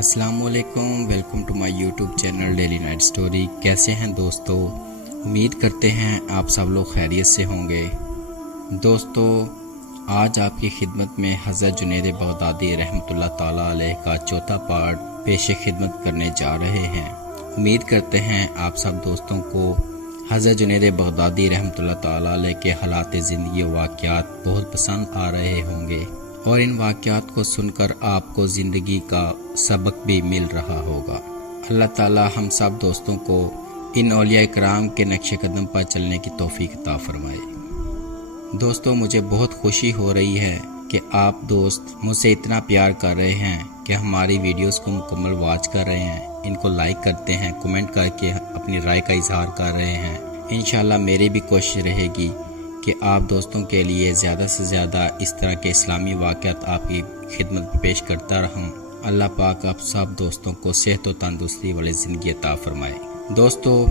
السلام علیکم، welcome to my YouTube channel daily night story. کیسے ہیں دوستو؟ امید کرتے ہیں آپ سب لوگ خیریت سے ہوں گے۔ دوستو، آج آپ کی خدمت میں حضرت جنید بغدادی رحمۃ اللہ تعالیٰ علیہ کا چوتھا پارٹ پیش خدمت کرنے جا رہے ہیں۔ امید کرتے ہیں آپ سب دوستوں کو حضرت جنید بغدادی رحمۃ اللہ تعالیٰ علیہ کے حالات زندگی و واقعات بہت پسند آ رہے ہوں گے، اور ان واقعات کو سن کر آپ کو زندگی کا سبق بھی مل رہا ہوگا۔ اللہ تعالی ہم سب دوستوں کو ان اولیاء کرام کے نقش قدم پر چلنے کی توفیق عطا فرمائے۔ دوستوں، مجھے بہت خوشی ہو رہی ہے کہ آپ دوست مجھ سے اتنا پیار کر رہے ہیں کہ ہماری ویڈیوز کو مکمل واچ کر رہے ہیں، ان کو لائک کرتے ہیں، کمنٹ کر کے اپنی رائے کا اظہار کر رہے ہیں۔ انشاءاللہ میری بھی کوشش رہے گی کہ آپ دوستوں کے لیے زیادہ سے زیادہ اس طرح کے اسلامی واقعات آپ کی خدمت میں پیش کرتا رہوں۔ اللہ پاک آپ سب دوستوں کو صحت و تندرستی والی زندگی عطا فرمائے۔ دوستو،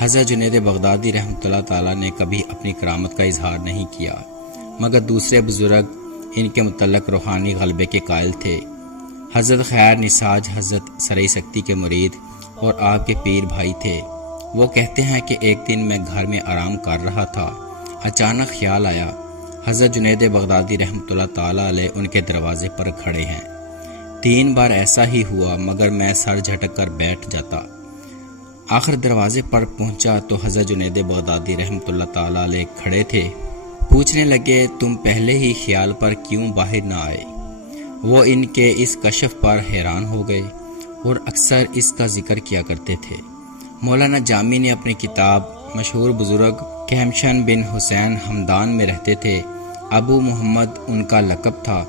حضرت جنید بغدادی رحمۃ اللہ تعالیٰ نے کبھی اپنی کرامت کا اظہار نہیں کیا، مگر دوسرے بزرگ ان کے متعلق روحانی غلبے کے قائل تھے۔ حضرت خیر نساج حضرت سرئی سکتی کے مرید اور آپ کے پیر بھائی تھے۔ وہ کہتے ہیں کہ ایک دن میں گھر میں آرام کر رہا تھا، اچانک خیال آیا حضرت جنید بغدادی رحمۃ اللہ تعالیٰ علیہ ان کے دروازے پر کھڑے ہیں۔ 3 بار ایسا ہی ہوا، مگر میں سر جھٹک کر بیٹھ جاتا۔ آخر دروازے پر پہنچا تو حضرت جنید بغدادی رحمۃ اللہ تعالیٰ علیہ کھڑے تھے۔ پوچھنے لگے، تم پہلے ہی خیال پر کیوں باہر نہ آئے؟ وہ ان کے اس کشف پر حیران ہو گئے اور اکثر اس کا ذکر کیا کرتے تھے۔ مولانا جامی نے اپنی کتاب مشہور بزرگ کہمشن بن حسین ہمدان میں رہتے تھے، ابو محمد ان کا لقب تھا۔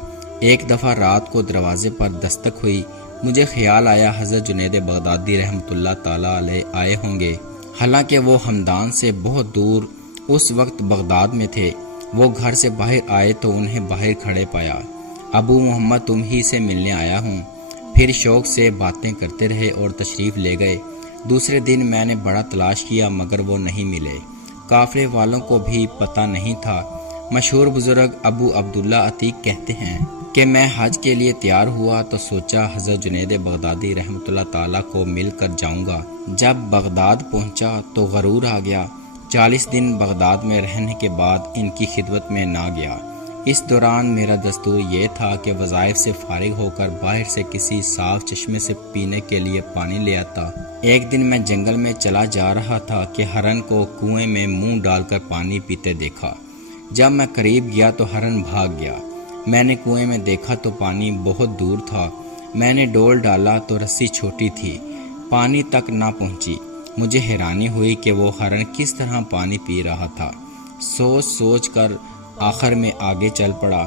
ایک دفعہ رات کو دروازے پر دستک ہوئی، مجھے خیال آیا حضرت جنید بغدادی رحمۃ اللہ تعالیٰ علیہ آئے ہوں گے، حالانکہ وہ ہمدان سے بہت دور اس وقت بغداد میں تھے۔ وہ گھر سے باہر آئے تو انہیں باہر کھڑے پایا۔ ابو محمد، تم ہی سے ملنے آیا ہوں۔ پھر شوق سے باتیں کرتے رہے اور تشریف لے گئے۔ دوسرے دن میں نے بڑا تلاش کیا مگر وہ نہیں ملے، قافلے والوں کو بھی پتہ نہیں تھا۔ مشہور بزرگ ابو عبداللہ عتیق کہتے ہیں کہ میں حج کے لیے تیار ہوا تو سوچا حضرت جنید بغدادی رحمۃ اللہ تعالیٰ کو مل کر جاؤں گا۔ جب بغداد پہنچا تو غرور آ گیا۔ 40 دن بغداد میں رہنے کے بعد ان کی خدمت میں نہ گیا۔ اس دوران میرا دستور یہ تھا کہ وظائف سے فارغ ہو کر باہر سے کسی صاف چشمے سے پینے کے لیے پانی لے آتا۔ ایک دن میں جنگل میں چلا جا رہا تھا کہ ہرن کو کنویں میں منہ ڈال کر پانی پیتے دیکھا۔ جب میں قریب گیا تو ہرن بھاگ گیا۔ میں نے کنویں میں دیکھا تو پانی بہت دور تھا۔ میں نے ڈول ڈالا تو رسی چھوٹی تھی، پانی تک نہ پہنچی۔ مجھے حیرانی ہوئی کہ وہ ہرن کس طرح پانی پی رہا تھا۔ سوچ سوچ کر آخر میں آگے چل پڑا۔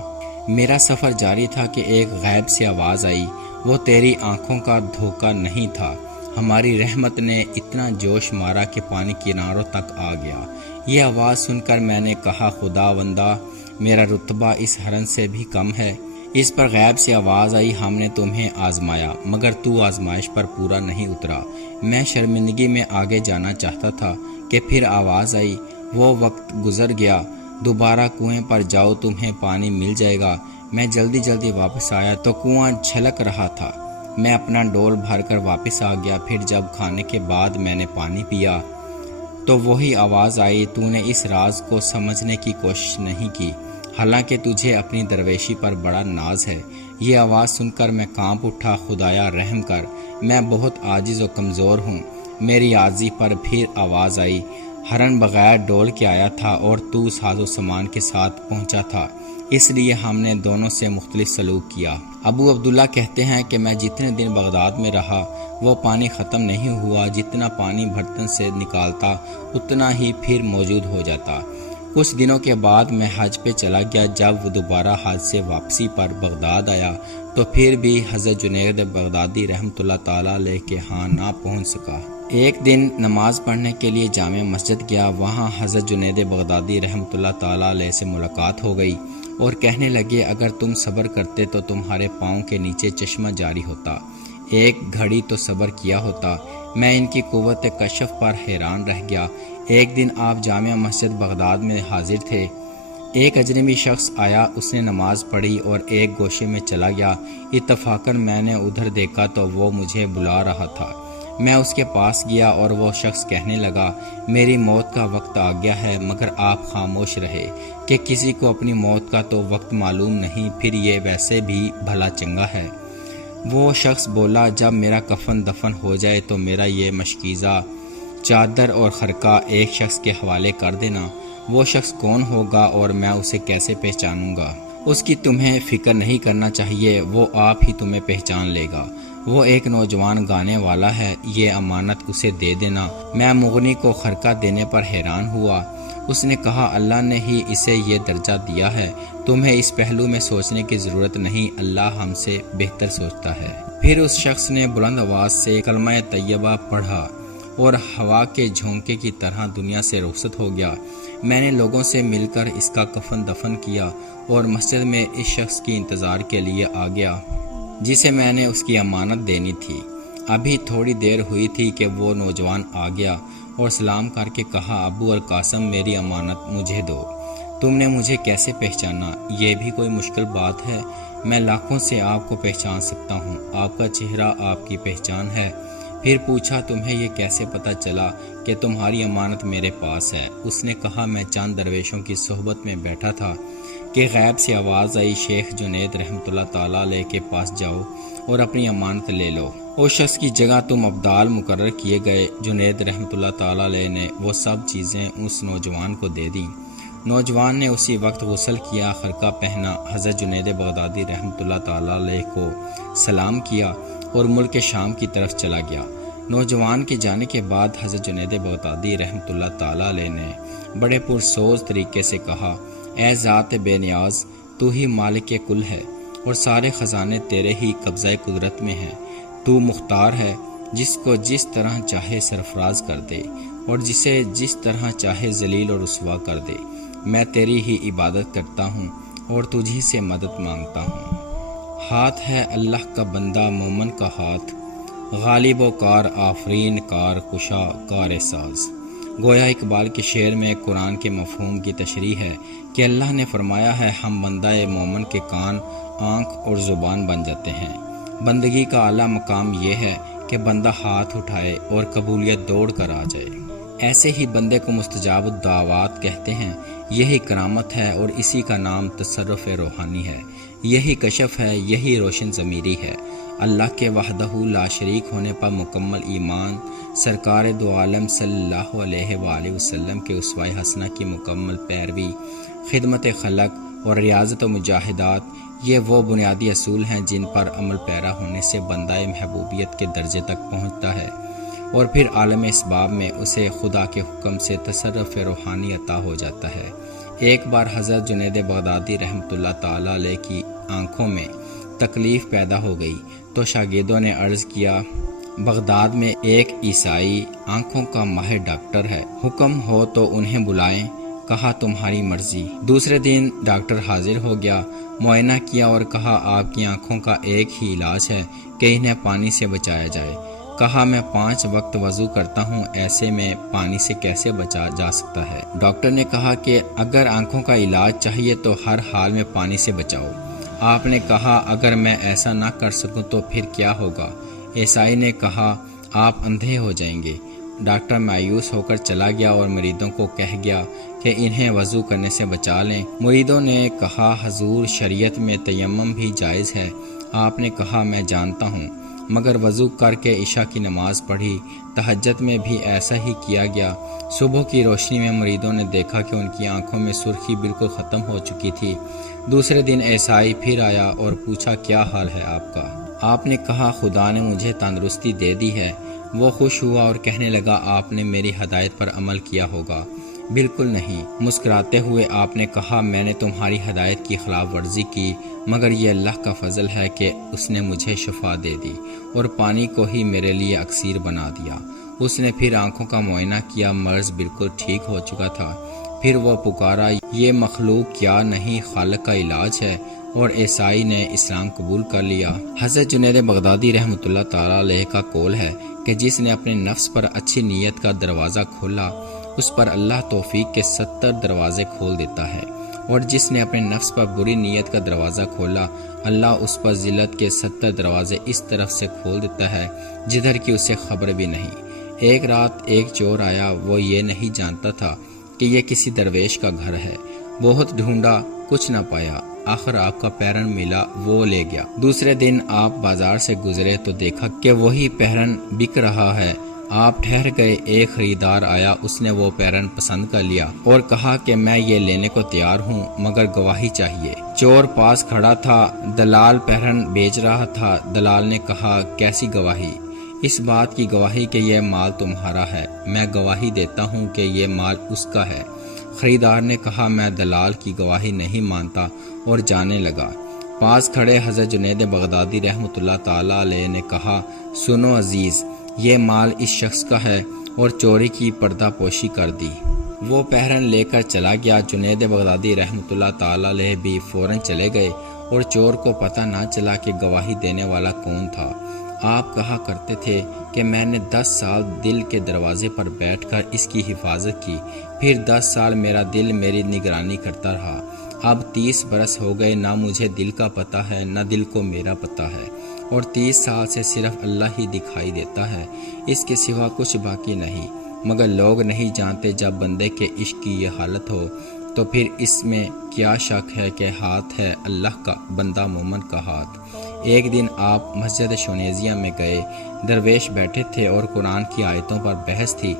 میرا سفر جاری تھا کہ ایک غیب سے آواز آئی، وہ تیری آنکھوں کا دھوکہ نہیں تھا۔ ہماری رحمت نے اتنا جوش مارا کہ پانی کناروں تک آ گیا۔ یہ آواز سن کر میں نے کہا، خداوندا، میرا رتبہ اس ہرن سے بھی کم ہے۔ اس پر غیب سے آواز آئی، ہم نے تمہیں آزمایا مگر تو آزمائش پر پورا نہیں اترا۔ میں شرمندگی میں آگے جانا چاہتا تھا کہ پھر آواز آئی، وہ وقت گزر گیا، دوبارہ کنویں پر جاؤ، تمہیں پانی مل جائے گا۔ میں جلدی جلدی واپس آیا تو کنواں چھلک رہا تھا۔ میں اپنا ڈول بھر کر واپس آ گیا۔ پھر جب کھانے کے بعد میں نے پانی پیا تو وہی آواز آئی، تو نے اس راز کو سمجھنے کی کوشش نہیں کی، حالانکہ تجھے اپنی درویشی پر بڑا ناز ہے۔ یہ آواز سن کر میں کانپ اٹھا، خدایا رحم کر، میں بہت عاجز و کمزور ہوں۔ میری عاجزی پر پھر آواز آئی، ہرن بغیر ڈول کے آیا تھا اور تو ساز و سامان کے ساتھ پہنچا تھا، اس لیے ہم نے دونوں سے مختلف سلوک کیا۔ ابو عبداللہ کہتے ہیں کہ میں جتنے دن بغداد میں رہا وہ پانی ختم نہیں ہوا، جتنا پانی برتن سے نکالتا اتنا ہی پھر موجود ہو جاتا۔ کچھ دنوں کے بعد میں حج پہ چلا گیا۔ جب وہ دوبارہ حج سے واپسی پر بغداد آیا تو پھر بھی حضرت جنید بغدادی رحمۃ اللہ تعالیٰ علیہ کے ہاں نہ پہنچ سکا۔ ایک دن نماز پڑھنے کے لیے جامع مسجد گیا، وہاں حضرت جنید بغدادی رحمۃ اللہ تعالیٰ علیہ سے ملاقات ہو گئی اور کہنے لگے، اگر تم صبر کرتے تو تمہارے پاؤں کے نیچے چشمہ جاری ہوتا، ایک گھڑی تو صبر کیا ہوتا۔ میں ان کی قوت کشف پر حیران رہ گیا۔ ایک دن آپ جامع مسجد بغداد میں حاضر تھے۔ ایک اجنبی شخص آیا، اس نے نماز پڑھی اور ایک گوشے میں چلا گیا۔ اتفاقاً میں نے ادھر دیکھا تو وہ مجھے بلا رہا تھا۔ میں اس کے پاس گیا اور وہ شخص کہنے لگا، میری موت کا وقت آ گیا ہے، مگر آپ خاموش رہے کہ کسی کو اپنی موت کا تو وقت معلوم نہیں، پھر یہ ویسے بھی بھلا چنگا ہے۔ وہ شخص بولا، جب میرا کفن دفن ہو جائے تو میرا یہ مشکیزہ چادر اور خرقہ ایک شخص کے حوالے کر دینا۔ وہ شخص کون ہوگا اور میں اسے کیسے پہچانوں گا؟ اس کی تمہیں فکر نہیں کرنا چاہیے، وہ آپ ہی تمہیں پہچان لے گا۔ وہ ایک نوجوان گانے والا ہے، یہ امانت اسے دے دینا۔ میں مغنی کو خرقہ دینے پر حیران ہوا۔ اس نے کہا، اللہ نے ہی اسے یہ درجہ دیا ہے، تمہیں اس پہلو میں سوچنے کی ضرورت نہیں، اللہ ہم سے بہتر سوچتا ہے۔ پھر اس شخص نے بلند آواز سے کلمہ طیبہ پڑھا اور ہوا کے جھونکے کی طرح دنیا سے رخصت ہو گیا۔ میں نے لوگوں سے مل کر اس کا کفن دفن کیا اور مسجد میں اس شخص کی انتظار کے لیے آ گیا جسے میں نے اس کی امانت دینی تھی۔ ابھی تھوڑی دیر ہوئی تھی کہ وہ نوجوان آ گیا اور سلام کر کے کہا، ابو القاسم میری امانت مجھے دو۔ تم نے مجھے کیسے پہچانا؟ یہ بھی کوئی مشکل بات ہے؟ میں لاکھوں سے آپ کو پہچان سکتا ہوں، آپ کا چہرہ آپ کی پہچان ہے۔ پھر پوچھا، تمہیں یہ کیسے پتہ چلا کہ تمہاری امانت میرے پاس ہے؟ اس نے کہا، میں چند درویشوں کی صحبت میں بیٹھا تھا کہ غیب سے آواز آئی، شیخ جنید رحمۃ اللہ تعالیٰ علیہ کے پاس جاؤ اور اپنی امانت لے لو۔ اس شخص کی جگہ تم ابدال مقرر کیے گئے۔ جنید رحمۃ اللہ تعالیٰ علیہ نے وہ سب چیزیں اس نوجوان کو دے دیں۔ نوجوان نے اسی وقت غسل کیا، خرقہ پہنا، حضرت جنید بغدادی رحمۃ اللہ تعالیٰ علیہ کو سلام کیا اور ملک شام کی طرف چلا گیا۔ نوجوان کے جانے کے بعد حضرت جنید بغدادی رحمۃ اللہ تعالیٰ علیہ نے بڑے پرسوز طریقے سے کہا، اے ذات بے نیاز، تو ہی مالک کل ہے اور سارے خزانے تیرے ہی قبضہ قدرت میں ہیں۔ تو مختار ہے، جس کو جس طرح چاہے سرفراز کر دے اور جسے جس طرح چاہے ذلیل اور رسوا کر دے۔ میں تیری ہی عبادت کرتا ہوں اور تجھی سے مدد مانگتا ہوں۔ ہاتھ ہے اللہ کا بندہ مومن کا ہاتھ، غالب و کار آفرین کار کشا کار ساز۔ گویا اقبال کے شعر میں قرآن کے مفہوم کی تشریح ہے کہ اللہ نے فرمایا ہے، ہم بندہ مومن کے کان، آنکھ اور زبان بن جاتے ہیں۔ بندگی کا اعلیٰ مقام یہ ہے کہ بندہ ہاتھ اٹھائے اور قبولیت دوڑ کر آ جائے۔ ایسے ہی بندے کو مستجاب الدعوات کہتے ہیں۔ یہی کرامت ہے اور اسی کا نام تصرف روحانی ہے، یہی کشف ہے، یہی روشن ضمیری ہے۔ اللہ کے وحدہ لا شریک ہونے پر مکمل ایمان، سرکار دو عالم صلی اللہ علیہ وآلہ وسلم کے اسوہ حسنہ کی مکمل پیروی، خدمت خلق اور ریاضت و مجاہدات، یہ وہ بنیادی اصول ہیں جن پر عمل پیرا ہونے سے بندہ محبوبیت کے درجے تک پہنچتا ہے اور پھر عالم اسباب میں اسے خدا کے حکم سے تصرف روحانی عطا ہو جاتا ہے۔ ایک بار حضرت جنید بغدادی رحمۃ اللہ تعالیٰ علیہ کی آنکھوں میں تکلیف پیدا ہو گئی تو شاگردوں نے عرض کیا، بغداد میں ایک عیسائی آنکھوں کا ماہر ڈاکٹر ہے، حکم ہو تو انہیں بلائیں۔ کہا، تمہاری مرضی۔ دوسرے دن ڈاکٹر حاضر ہو گیا، معائنہ کیا اور کہا، آپ کی آنکھوں کا ایک ہی علاج ہے کہ انہیں پانی سے بچایا جائے۔ کہا، میں 5 وقت وضو کرتا ہوں، ایسے میں پانی سے کیسے بچا جا سکتا ہے؟ ڈاکٹر نے کہا کہ اگر آنکھوں کا علاج چاہیے تو ہر حال میں پانی سے بچاؤ۔ آپ نے کہا، اگر میں ایسا نہ کر سکوں تو پھر کیا ہوگا؟ عیسائی نے کہا، آپ اندھے ہو جائیں گے۔ ڈاکٹر مایوس ہو کر چلا گیا اور مریدوں کو کہہ گیا کہ انہیں وضو کرنے سے بچا لیں۔ مریدوں نے کہا، حضور شریعت میں تیمم بھی جائز ہے۔ آپ نے کہا، میں جانتا ہوں، مگر وضو کر کے عشاء کی نماز پڑھی، تہجد میں بھی ایسا ہی کیا گیا۔ صبح کی روشنی میں مریدوں نے دیکھا کہ ان کی آنکھوں میں سرخی بالکل ختم ہو چکی تھی۔ دوسرے دن عیسائی پھر آیا اور پوچھا، کیا حال ہے آپ کا؟ آپ نے کہا، خدا نے مجھے تندرستی دے دی ہے۔ وہ خوش ہوا اور کہنے لگا، آپ نے میری ہدایت پر عمل کیا ہوگا۔ بالکل نہیں۔ مسکراتے ہوئے آپ نے کہا، میں نے تمہاری ہدایت کی خلاف ورزی کی، مگر یہ اللہ کا فضل ہے کہ اس نے مجھے شفا دے دی اور پانی کو ہی میرے لیے اکسیر بنا دیا۔ اس نے پھر آنکھوں کا معائنہ کیا، مرض بالکل ٹھیک ہو چکا تھا۔ پھر وہ پکارا، یہ مخلوق کیا نہیں خالق کا علاج ہے، اور عیسائی نے اسلام قبول کر لیا۔ حضرت جنید بغدادی رحمۃ اللہ تعالیٰ علیہ کا قول ہے کہ جس نے اپنے نفس پر اچھی نیت کا دروازہ کھولا، اس پر اللہ توفیق کے 70 دروازے کھول دیتا ہے اور جس نے اپنے نفس پر بری نیت کا دروازہ کھولا، اللہ اس پر ذلت کے 70 دروازے اس طرف سے کھول دیتا ہے جدھر کی اسے خبر بھی نہیں۔ ایک رات ایک چور آیا، وہ یہ نہیں جانتا تھا کہ یہ کسی درویش کا گھر ہے۔ بہت ڈھونڈا، کچھ نہ پایا، آخر آپ کا پیرن ملا، وہ لے گیا۔ دوسرے دن آپ بازار سے گزرے تو دیکھا کہ وہی پیرن بک رہا ہے۔ آپ ٹھہر گئے، ایک خریدار آیا، اس نے وہ پیرن پسند کر لیا اور کہا کہ میں یہ لینے کو تیار ہوں مگر گواہی چاہیے۔ چور پاس کھڑا تھا، دلال پیرن بیچ رہا تھا۔ دلال نے کہا کیسی گواہی؟ اس بات کی گواہی کہ یہ مال تمہارا ہے، میں گواہی دیتا ہوں کہ یہ مال اس کا ہے۔ خریدار نے کہا میں دلال کی گواہی نہیں مانتا اور جانے لگا۔ پاس کھڑے حضرت جنید بغدادی رحمۃ اللہ تعالی علیہ نے کہا سنو عزیز، یہ مال اس شخص کا ہے، اور چوری کی پردہ پوشی کر دی۔ وہ پیرن لے کر چلا گیا۔ جنید بغدادی رحمۃ اللہ تعالی علیہ بھی فوراً چلے گئے اور چور کو پتہ نہ چلا کہ گواہی دینے والا کون تھا۔ آپ کہا کرتے تھے کہ میں نے 10 سال دل کے دروازے پر بیٹھ کر اس کی حفاظت کی، پھر 10 سال میرا دل میری نگرانی کرتا رہا۔ اب 30 برس ہو گئے، نہ مجھے دل کا پتہ ہے نہ دل کو میرا پتہ ہے، اور 30 سال سے صرف اللہ ہی دکھائی دیتا ہے، اس کے سوا کچھ باقی نہیں۔ مگر لوگ نہیں جانتے جب بندے کے عشق کی یہ حالت ہو تو پھر اس میں کیا شک ہے کہ ہاتھ ہے اللہ کا، بندہ مومن کا ہاتھ۔ ایک دن آپ مسجد شونیزیہ میں گئے، درویش بیٹھے تھے اور قرآن کی آیتوں پر بحث تھی۔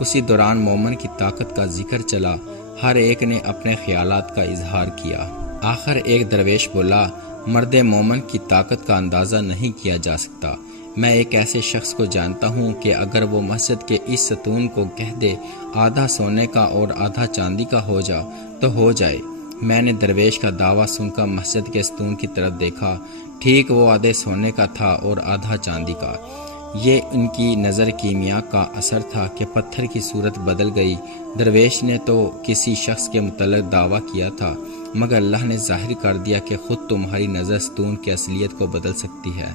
اسی دوران مومن کی طاقت کا ذکر چلا، ہر ایک نے اپنے خیالات کا اظہار کیا۔ آخر ایک درویش بولا مرد مومن کی طاقت کا اندازہ نہیں کیا جا سکتا۔ میں ایک ایسے شخص کو جانتا ہوں کہ اگر وہ مسجد کے اس ستون کو کہہ دے آدھا سونے کا اور آدھا چاندی کا ہو جا تو ہو جائے۔ میں نے درویش کا دعویٰ سن کر مسجد کے ستون کی طرف دیکھا، ٹھیک وہ آدھے سونے کا تھا اور آدھا چاندی کا۔ یہ ان کی نظر کیمیا کا اثر تھا کہ پتھر کی صورت بدل گئی۔ درویش نے تو کسی شخص کے متعلق دعویٰ کیا تھا، مگر اللہ نے ظاہر کر دیا کہ خود تمہاری نظر ستون کی اصلیت کو بدل سکتی ہے۔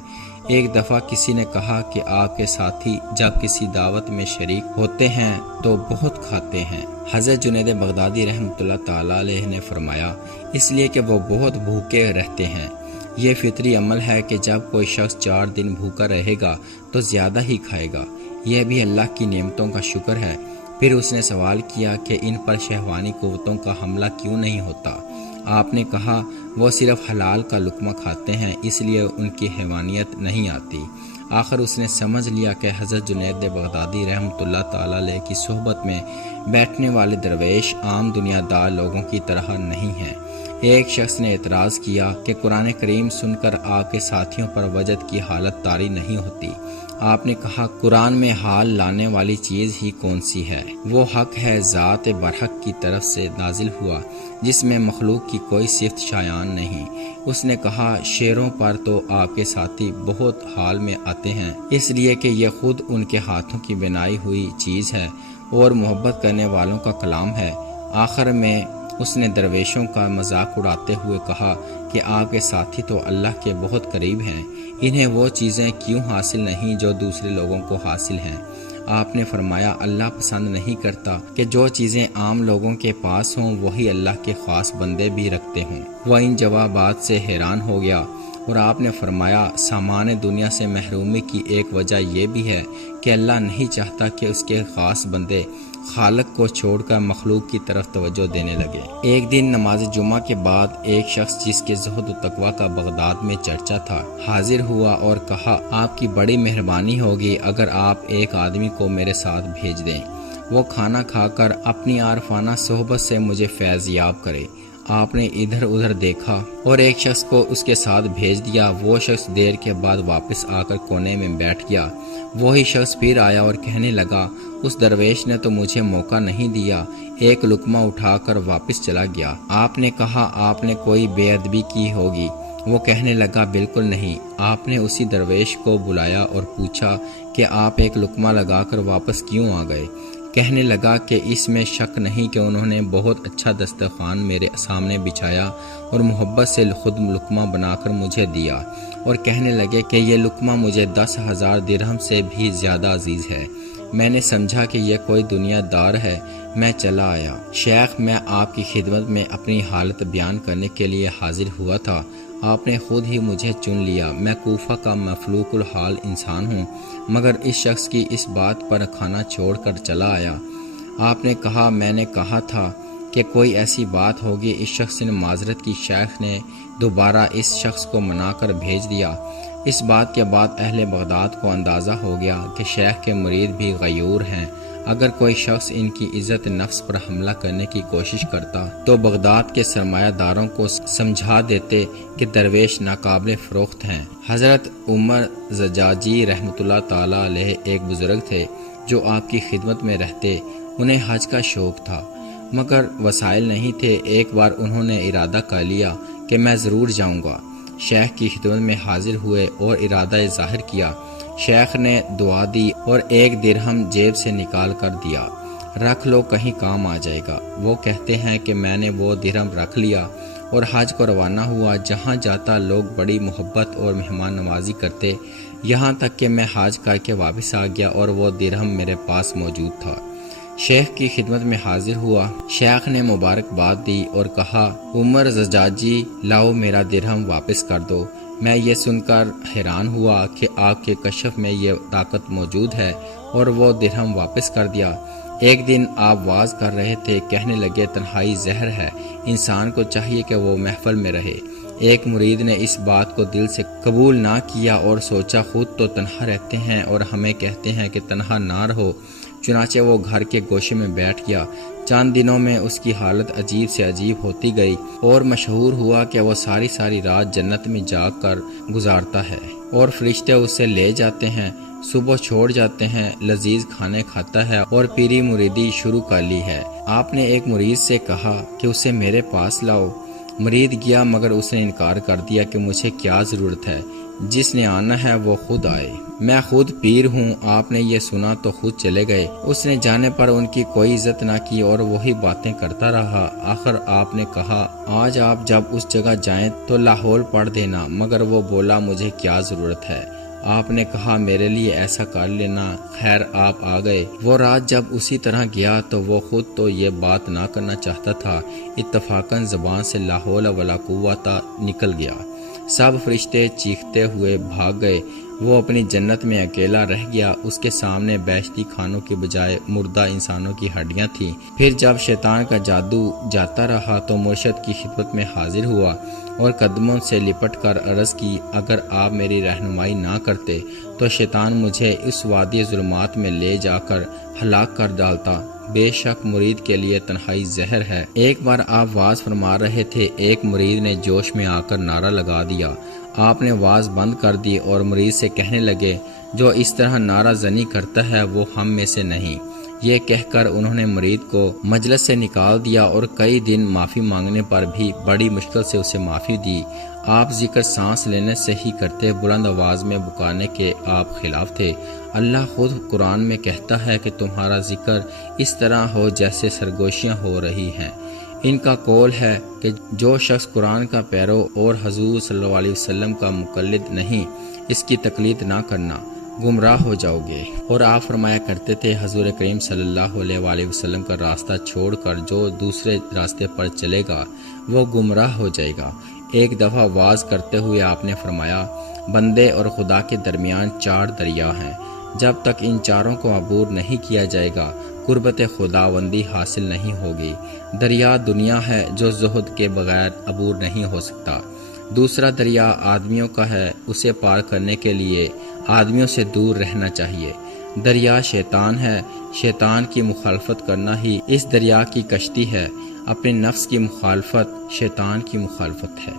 ایک دفعہ کسی نے کہا کہ آپ کے ساتھی جب کسی دعوت میں شریک ہوتے ہیں تو بہت کھاتے ہیں۔ حضرت جنید بغدادی رحمۃ اللہ تعالی علیہ نے فرمایا اس لیے کہ وہ بہت بھوکے رہتے ہیں۔ یہ فطری عمل ہے کہ جب کوئی شخص 4 دن بھوکا رہے گا تو زیادہ ہی کھائے گا، یہ بھی اللہ کی نعمتوں کا شکر ہے۔ پھر اس نے سوال کیا کہ ان پر شہوانی قوتوں کا حملہ کیوں نہیں ہوتا؟ آپ نے کہا وہ صرف حلال کا لقمہ کھاتے ہیں، اس لیے ان کی حیوانیت نہیں آتی۔ آخر اس نے سمجھ لیا کہ حضرت جنید بغدادی رحمۃ اللہ تعالی علیہ کی صحبت میں بیٹھنے والے درویش عام دنیا دار لوگوں کی طرح نہیں ہیں۔ ایک شخص نے اعتراض کیا کہ قرآن کریم سن کر آپ کے ساتھیوں پر وجد کی حالت طاری نہیں ہوتی۔ آپ نے کہا قرآن میں حال لانے والی چیز ہی کون سی ہے؟ وہ حق ہے، ذات برحق کی طرف سے نازل ہوا، جس میں مخلوق کی کوئی صفت شایان نہیں۔ اس نے کہا شعروں پر تو آپ کے ساتھی بہت حال میں آتے ہیں، اس لیے کہ یہ خود ان کے ہاتھوں کی بنائی ہوئی چیز ہے اور محبت کرنے والوں کا کلام ہے۔ آخر میں اس نے درویشوں کا مذاق اڑاتے ہوئے کہا کہ آپ کے ساتھی تو اللہ کے بہت قریب ہیں، انہیں وہ چیزیں کیوں حاصل نہیں جو دوسرے لوگوں کو حاصل ہیں؟ آپ نے فرمایا اللہ پسند نہیں کرتا کہ جو چیزیں عام لوگوں کے پاس ہوں وہی اللہ کے خاص بندے بھی رکھتے ہوں۔ وہ ان جوابات سے حیران ہو گیا اور آپ نے فرمایا سامان دنیا سے محرومی کی ایک وجہ یہ بھی ہے کہ اللہ نہیں چاہتا کہ اس کے خاص بندے خالق کو چھوڑ کر مخلوق کی طرف توجہ دینے لگے۔ ایک دن نماز جمعہ کے بعد ایک شخص جس کے زہد و تقویٰ کا بغداد میں چرچا تھا حاضر ہوا اور کہا آپ کی بڑی مہربانی ہوگی اگر آپ ایک آدمی کو میرے ساتھ بھیج دیں، وہ کھانا کھا کر اپنی عارفانہ صحبت سے مجھے فیض یاب کرے۔ آپ نے ادھر ادھر دیکھا اور ایک شخص کو اس کے ساتھ بھیج دیا۔ وہ شخص دیر کے بعد واپس آ کر کونے میں بیٹھ گیا۔ وہی شخص پھر آیا اور کہنے لگا اس درویش نے تو مجھے موقع نہیں دیا، ایک لقمہ اٹھا کر واپس چلا گیا۔ آپ نے کہا آپ نے کوئی بے ادبی کی ہوگی۔ وہ کہنے لگا بالکل نہیں۔ آپ نے اسی درویش کو بلایا اور پوچھا کہ آپ ایک لقمہ لگا کر واپس کیوں آ گئے؟ کہنے لگا کہ اس میں شک نہیں کہ انہوں نے بہت اچھا دسترخوان میرے سامنے بچھایا اور محبت سے خود لقمہ بنا کر مجھے دیا، اور کہنے لگے کہ یہ لقمہ مجھے 10,000 درہم سے بھی زیادہ عزیز ہے۔ میں نے سمجھا کہ یہ کوئی دنیا دار ہے، میں چلا آیا۔ شیخ، میں آپ کی خدمت میں اپنی حالت بیان کرنے کے لیے حاضر ہوا تھا، آپ نے خود ہی مجھے چن لیا۔ میں کوفہ کا مفلوق الحال انسان ہوں، مگر اس شخص کی اس بات پر کھانا چھوڑ کر چلا آیا۔ آپ نے کہا، میں نے کہا تھا کہ کوئی ایسی بات ہوگی۔ اس شخص نے معذرت کی۔ شیخ نے دوبارہ اس شخص کو منا کر بھیج دیا۔ اس بات کے بعد اہل بغداد کو اندازہ ہو گیا کہ شیخ کے مرید بھی غیور ہیں۔ اگر کوئی شخص ان کی عزت نفس پر حملہ کرنے کی کوشش کرتا تو بغداد کے سرمایہ داروں کو سمجھا دیتے کہ درویش ناقابل فروخت ہیں۔ حضرت عمر زجاجی رحمۃ اللہ تعالی علیہ ایک بزرگ تھے جو آپ کی خدمت میں رہتے۔ انہیں حج کا شوق تھا مگر وسائل نہیں تھے۔ ایک بار انہوں نے ارادہ کر لیا کہ میں ضرور جاؤں گا۔ شیخ کی خدمت میں حاضر ہوئے اور ارادہ ظاہر کیا۔ شیخ نے دعا دی اور 1 درہم جیب سے نکال کر دیا۔ رکھ لو، کہیں کام آ جائے گا۔ وہ کہتے ہیں کہ میں نے وہ درہم رکھ لیا اور حج کو روانہ ہوا۔ جہاں جاتا لوگ بڑی محبت اور مہمان نوازی کرتے، یہاں تک کہ میں حج کر کے واپس آ گیا اور وہ درہم میرے پاس موجود تھا۔ شیخ کی خدمت میں حاضر ہوا۔ شیخ نے مبارکباد دی اور کہا، عمر زجاجی، لاؤ میرا درہم واپس کر دو۔ میں یہ سن کر حیران ہوا کہ آپ کے کشف میں یہ طاقت موجود ہے، اور وہ درہم واپس کر دیا۔ ایک دن آپ واعظ کر رہے تھے، کہنے لگے تنہائی زہر ہے، انسان کو چاہیے کہ وہ محفل میں رہے۔ ایک مرید نے اس بات کو دل سے قبول نہ کیا اور سوچا خود تو تنہا رہتے ہیں اور ہمیں کہتے ہیں کہ تنہا نہ رہو۔ چنانچہ وہ گھر کے گوشے میں بیٹھ گیا۔ چند دنوں میں اس کی حالت عجیب سے عجیب ہوتی گئی اور مشہور ہوا کہ وہ ساری رات جنت میں جاگ کر گزارتا ہے اور فرشتے اسے لے جاتے ہیں، صبح چھوڑ جاتے ہیں، لذیذ کھانے کھاتا ہے اور پیری مریدی شروع کر لی ہے۔ آپ نے ایک مرید سے کہا کہ اسے میرے پاس لاؤ۔ مرید گیا مگر اس نے انکار کر دیا کہ مجھے کیا ضرورت ہے، جس نے آنا ہے وہ خود آئے، میں خود پیر ہوں۔ آپ نے یہ سنا تو خود چلے گئے۔ اس نے جانے پر ان کی کوئی عزت نہ کی اور وہی باتیں کرتا رہا۔ آخر آپ نے کہا، آج آپ جب اس جگہ جائیں تو لاہور پڑھ دینا، مگر وہ بولا مجھے کیا ضرورت ہے۔ آپ نے کہا میرے لیے ایسا کر لینا۔ خیر آپ آ گئے۔ وہ رات جب اسی طرح گیا تو وہ خود تو یہ بات نہ کرنا چاہتا تھا، اتفاقاً زبان سے لا حول ولا قوت نکل گیا۔ سب فرشتے چیختے ہوئے بھاگ گئے۔ وہ اپنی جنت میں اکیلا رہ گیا۔ اس کے سامنے بیشتی کھانوں کے بجائے مردہ انسانوں کی ہڈیاں تھیں۔ پھر جب شیطان کا جادو جاتا رہا تو مرشد کی خدمت میں حاضر ہوا اور قدموں سے لپٹ کر عرض کی، اگر آپ میری رہنمائی نہ کرتے تو شیطان مجھے اس وادی ظلمات میں لے جا کر ہلاک کر ڈالتا۔ بے شک مرید کے لیے تنہائی زہر ہے۔ ایک بار آپ واعظ فرما رہے تھے، ایک مرید نے جوش میں آ کر نعرہ لگا دیا۔ آپ نے واعظ بند کر دی اور مرید سے کہنے لگے، جو اس طرح نعرہ زنی کرتا ہے وہ ہم میں سے نہیں۔ یہ کہہ کر انہوں نے مرید کو مجلس سے نکال دیا اور کئی دن معافی مانگنے پر بھی بڑی مشکل سے اسے معافی دی۔ آپ ذکر سانس لینے سے ہی کرتے، بلند آواز میں پکارنے کے آپ خلاف تھے۔ اللہ خود قرآن میں کہتا ہے کہ تمہارا ذکر اس طرح ہو جیسے سرگوشیاں ہو رہی ہیں۔ ان کا قول ہے کہ جو شخص قرآن کا پیرو اور حضور صلی اللہ علیہ وسلم کا مقلد نہیں، اس کی تقلید نہ کرنا، گمراہ ہو جاؤ گے۔ اور آپ فرمایا کرتے تھے، حضور کریم صلی اللہ علیہ وآلہ وسلم کا راستہ چھوڑ کر جو دوسرے راستے پر چلے گا وہ گمراہ ہو جائے گا۔ ایک دفعہ واعظ کرتے ہوئے آپ نے فرمایا، بندے اور خدا کے درمیان 4 دریا ہیں، جب تک ان چاروں کو عبور نہیں کیا جائے گا قربت خداوندی حاصل نہیں ہوگی۔ دریا دنیا ہے جو زہد کے بغیر عبور نہیں ہو سکتا۔ دوسرا دریا آدمیوں کا ہے، اسے پار کرنے کے لیے آدمیوں سے دور رہنا چاہیے۔ دریا شیطان ہے، شیطان کی مخالفت کرنا ہی اس دریا کی کشتی ہے۔ اپنے نفس کی مخالفت شیطان کی مخالفت ہے۔